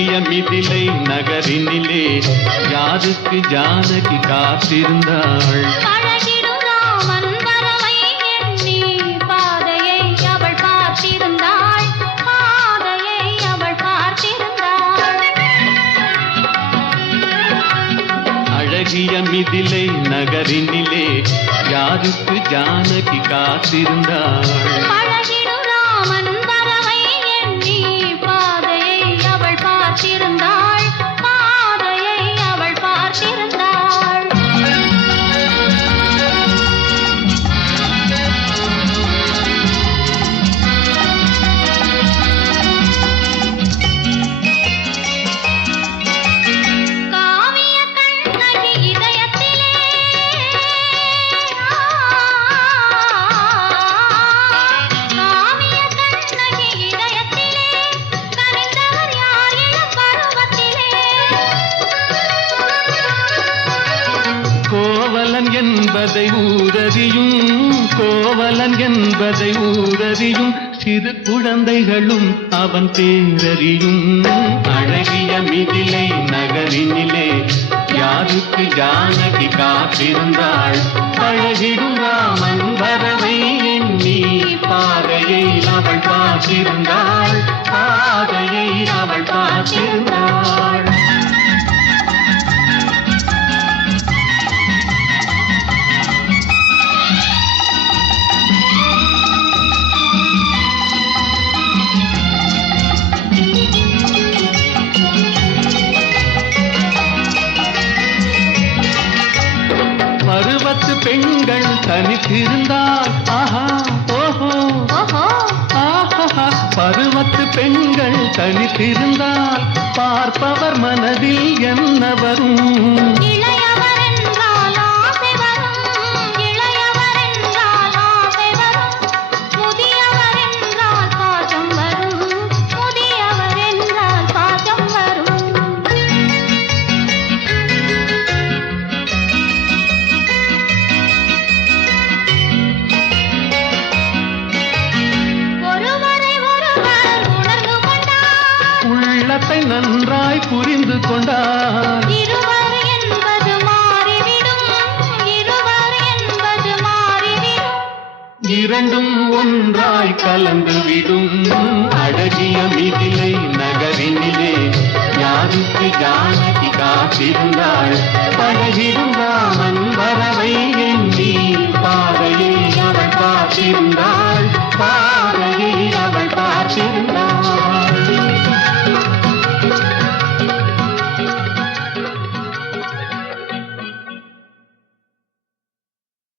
அழகிய மிதிலை நகரினிலே யாருக்கு ஜானகி காத்திருந்தாள். பழகிடும் ராமன் வரவை எண்ணி பாதையை அவள் பார்த்திருந்தாள். பாதையை அவள் பார்த்திருந்தாள். அழகிய மிதிலை நகரினிலே யாருக்கு ஜானகி காத்திருந்தாள். பழகிடும் ராமன் வரவை எண்ணி பாதையை அவள் பார்த்திருந்தாள். பாதையை அவள் பார்த்திருந்தாள். காவிய கண்ணகி இதயத்திலே காவிய கண்ணகி இதயத்திலே கனிந்தவர் யார் இளம் பருவத்திலே. கோவலன் என்பதை ஊரறியும் கோவலன் என்பதை ஊரறியும் சிறு குழந்தைகளும் அவன் பேரறியும். அழகிய மிதிலை நகரினிலே யாருக்கு ஜானகி காத்திருந்தாள். பழகிடும் ராமன் வரவை எண்ணி பாதையை அவள் பார்த்திருந்தாள். பாதையை அவள் பார்த்திருந்தாள். பருவத்து பெண்கள் தனித்திருந்தால் ஆஹா ஓஹோ ஓஹோ ஆஹா. பருவத்து பெண்கள் தனித்திருந்தால் பார்ப்பவர் மனதில் என்ன வரும். இளையவர் என்றால் ஆசை வரும். இளையவர் என்றால் ஆசை வரும். முதியவர் என்றால் பாசம் வரும். முதியவர் என்றால் பாசம் வரும். ஒருவரை ஒருவர் உணர்ந்து கொண்டார். உள்ளத்தை நன்றாய் புரிந்து கொண்டார். இருவர் என்பது மாறிவிடும். இருவர் என்பது மாறிவிடும். இரண்டும் ஒன்றாய் கலந்துவிடும். அழகிய மிதிலை நகரினிலே யாருக்கு ஜானகி காத்திருந்தாள். பழகிடும் ராமன் வரவை எண்ணி பாதையை அவள் பார்த்திருந்தாள்.